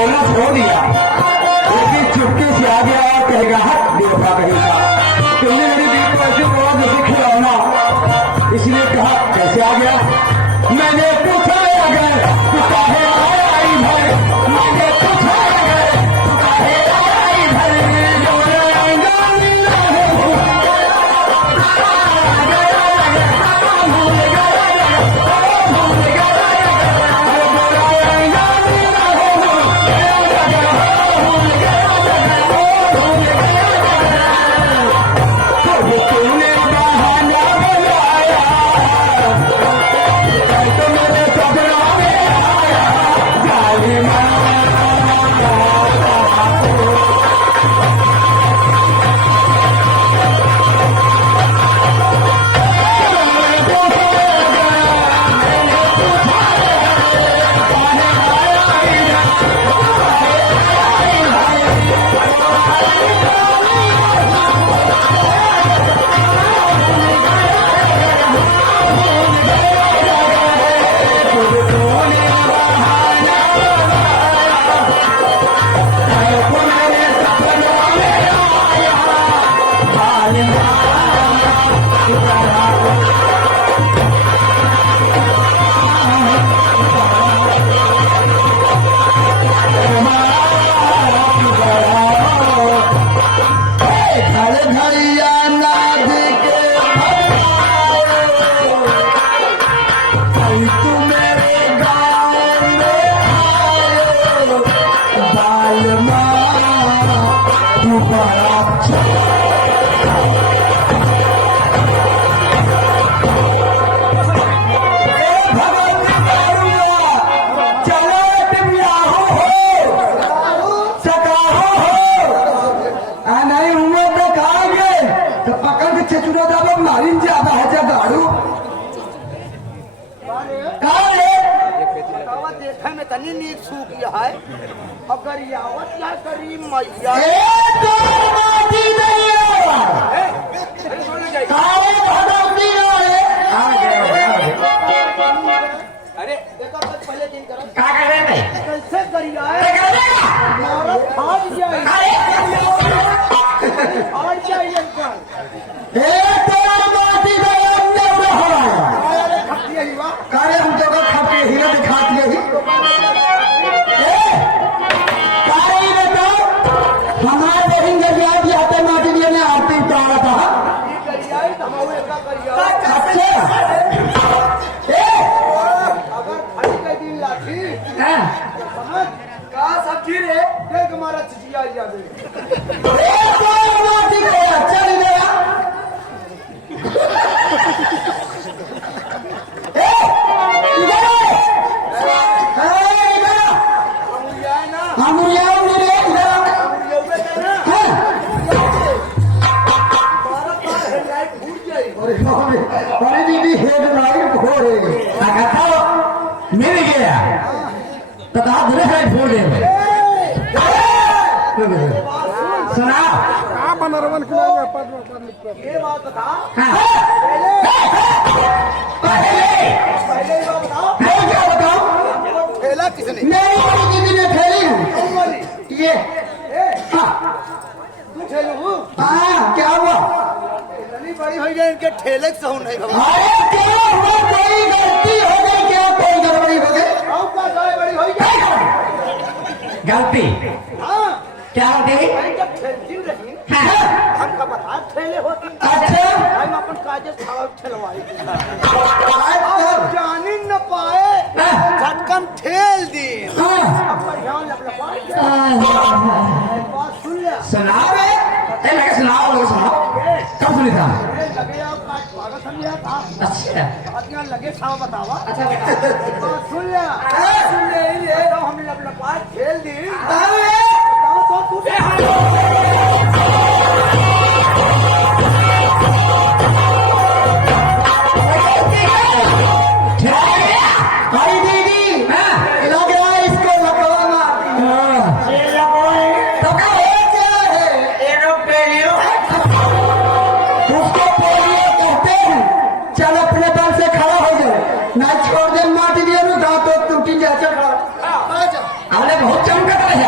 बोलना छोड़ दिया, लेकिन चुपके से आ गया और कहेगा हट बेवफा कहीं का, तुमने मेरी बीवी को ऐसे बोला जैसे खिलौना, इसलिए कहा कैसे आ गया। मैंने पूछा अगर तू काहे आई भर, मैंने पूछा अगर तू काहे आई भर, अगर यावत क्या करी मैया अरे देखो पहले दिन करो कैसे करिए हमारा चिचिया मिल गया तो कहा धीरे से फोड़ दे सुना ये बात बता पहले बताओ क्या बताओ ठेला किसने किसी ने ठेली ये तू ठेलू हाँ क्या हुआ इतनी बड़ी हो गई इनके ठेले से हूँ नहीं बाबा क्या हुआ कोई गलती हो गई क्या कोई गड़बड़ी हो गई का गाय बड़ी हो गई गलती हाँ क्या हो गई जब ठेलती रही हाँ। हमका बता ठेले होती अच्छा हम अपन काजे छाव ठेलवाई जानी न पाए झटकन ठेल दी हाँ। अब बढ़िया बात सुन ले सुनाओ रे लगे सुनाओ लोग सुनाओ कब सुनी था लगे आप पागल समझा था अच्छा अपना लगे छाव बतावा अच्छा बात सुन ले ये हमने अपना पास खेल दी तो तू बहुत चमकता है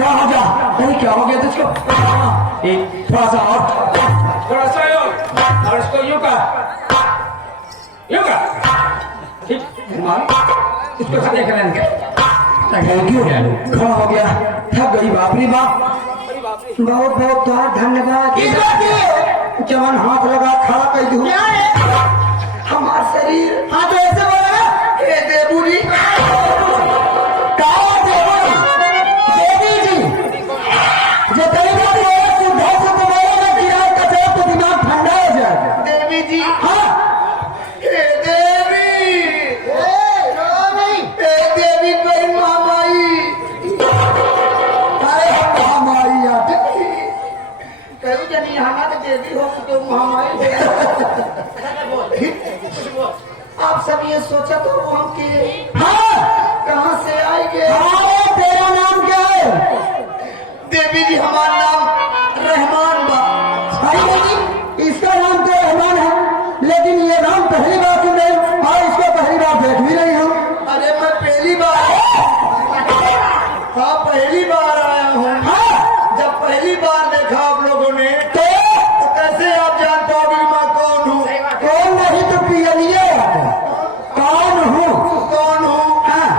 खड़ा हो जा। अरे क्या हो गया तुझको? एक थोड़ा सा और, थोड़ा सा और इसको यूं कर, ठीक इसको खड़े करेंगे। Thank you. खड़ा हो गया, थक गई बाप रे बाप। बहुत बहुत तुम्हारा धन्यवाद। जवान हाथ लगा खड़ा कर दूं हमारा शरीर। हाँ तो ऐसे बोला हे देवू जी, देवी जी जो तरीका सुधा से तुम्हारा किया कचा तो दिमाग ठंडा हो जाए। देवी जी हाँ हे देवी, हे देवी कोई मामाई, अरे महामाई आते कहूँ जनी हाना तो देवी हो तो महामाई। आप सब ये सोचा तो हम कि हाँ कहाँ से आएंगे? तेरा नाम क्या है? देवी जी हमारा नाम रहमान बा। अरे जी इसका नाम तो रहमान है, लेकिन ये नाम पहली बार सुन रहे और इसको पहली बार देख भी रही हूँ। अरे मैं पहली बार, हाँ पहली बार आया हूँ। हाँ जब पहली बार देखा आप लोगों ने तो कैसे आप जान पाओगे मैं कौन हूँ? कौन नहीं तो पियलिए कौन हूँ? कौन हूँ? हाँ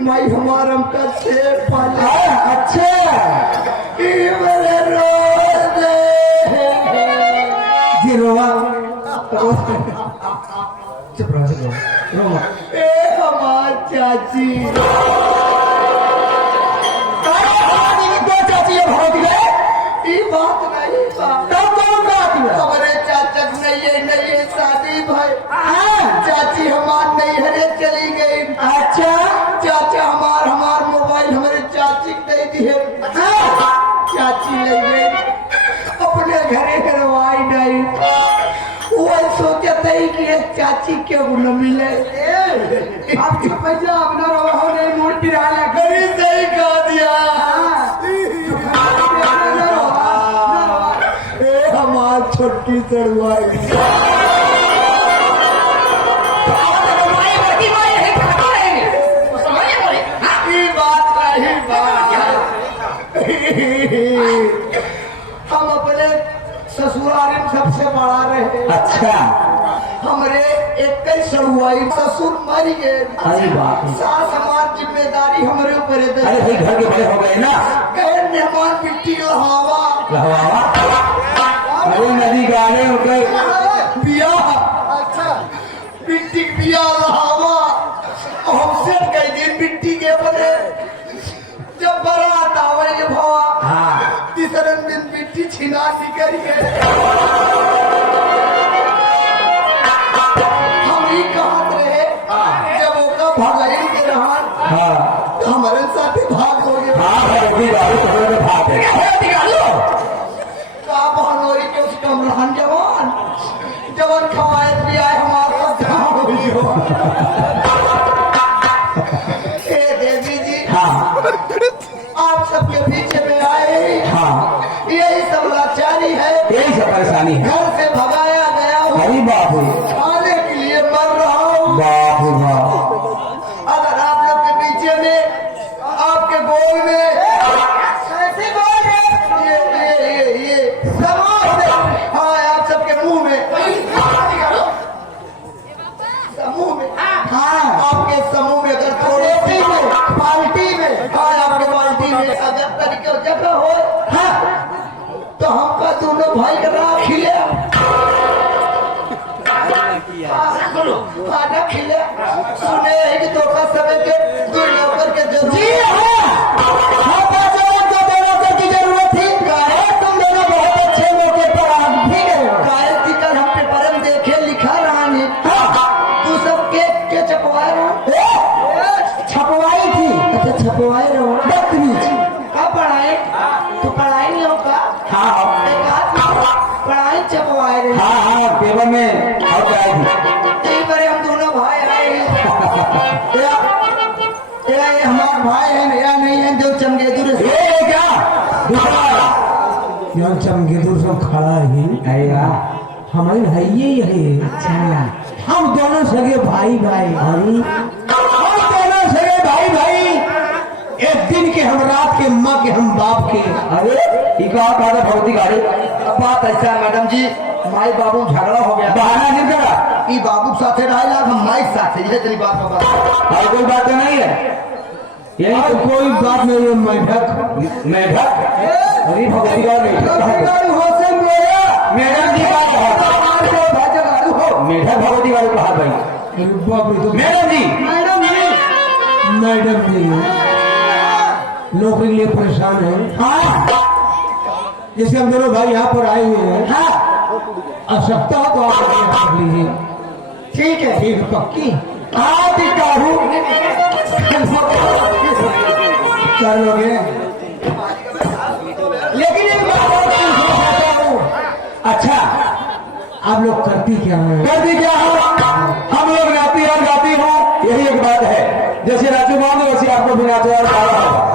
माई हमारा हमका शेर पाला। अच्छा जी रोवा चुप रहो रोवा। ए हमार चाची दो चाची है भाग गए। ये बात नहीं तब कौन बात है? हमारे चाचा नहीं है शादी भाई। चाची हमार नहीं हरे चली गई। अच्छा चाचा हमार मोबाइल हमारे चाची दे दी है। चाची ले गई अपने घरे करवाई नहीं। वो सोचते ही कि चाची क्यों न मिले। आप चुप जा अपना रहो नहीं मूड गिरा लगा। सही कह दिया। हमार छोटी चढ़वाई हम अपने ससुराल में सबसे बड़ा रहे। अच्छा हमारे एक कई सड़ुआई ससुर मर गए। अरे बाप सास हमारी जिम्मेदारी हमारे ऊपर है। अरे भाई घर के बड़े हो गए ना। गए मेहमान मिट्टी लहावा अरे नदी गाने हो गए बिया। अच्छा मिट्टी बिया लहावा हमसे कई दिन मिट्टी के बने जब बारात आवे भवा। हाँ तीसरे दिन मिट्टी छिना कर हम ही कहा रहे। जब वो भगाई के रहन तो हमारे साथ भाग हो गए। भाग का बहनोई के उस कमरान जवान जवान खवाए भी आए हमारा देवी जी। हाँ आप सबके बीच में आए। हाँ यही सब लाचारी है, यही सब परेशानी है। घर से भगाया गया हूँ बाबू, खाने के लिए मर रहा हूँ बाबू। अगर आप लोग के पीछे में आपके गोल में कैसे गोल है ये हाँ आप सबके मुंह में समूह में। हाँ आपके समूह में अगर थोड़े पार्टी में हाँ आपके पार्टी में अगर तरीके जगह हो हाँ तो भाई का नाम खिले खाना खिले सुने है कि धोखा समय के दो नौकर के जरूरत जी हाँ तो नौकर की जरूरत थी तुम दोनों बहुत अच्छे मौके पर आ भी गए हो। काहे थी कल हम पेपर में देखे लिखा रहा ने तू सब के छपवाए रहो छपवाई थी अच्छा छपवाए रहो बदतमीज। का पढ़ाई तू पढ़ाई नहीं हो का हाँ एक आध पढ़ाई छपवाए रहे हाँ पेपर में और आई थी। कई बार हम दोनों भाई आए हैं ये हमारा भाई है नया नहीं है जो चमगेदुर से ये क्या यहाँ चमगेदुर सब खड़ा ही आएगा हमारे भाई यही है। हम दोनों सगे भाई भाई हम दोनों सगे भाई भाई एक दिन के हम रात के माँ के हम बाप के। अरे भौतिक अरे अब बात ऐसा है मैडम जी माई बाबू झगड़ा हो गया बहाना नहीं करा ई बाबू साथे ढाई लाख हम माई साथे ये तेरी बात का भाई कोई बात तो नहीं है यही तो कोई बात नहीं है। मेढक अरे भगवती का मैडम जी मेढक भगवती वाले कहा भाई मैडम जी मैडम जी नौकरी के लिए परेशान है। हाँ जैसे हम दोनों भाई यहाँ पर आए हुए हैं। हाँ आवश्यकता हो तो आप रख लीजिए। ठीक है ठीक पक्की आप ही काहू चलोगे लेकिन एक बात और पूछना चाहता हूँ। अच्छा आप लोग करती क्या है? करती क्या है? हम लोग गाती और गाती हो यही एक बात है। जैसे नाचो बांधो वैसे आपको भी नाचो और गाओ।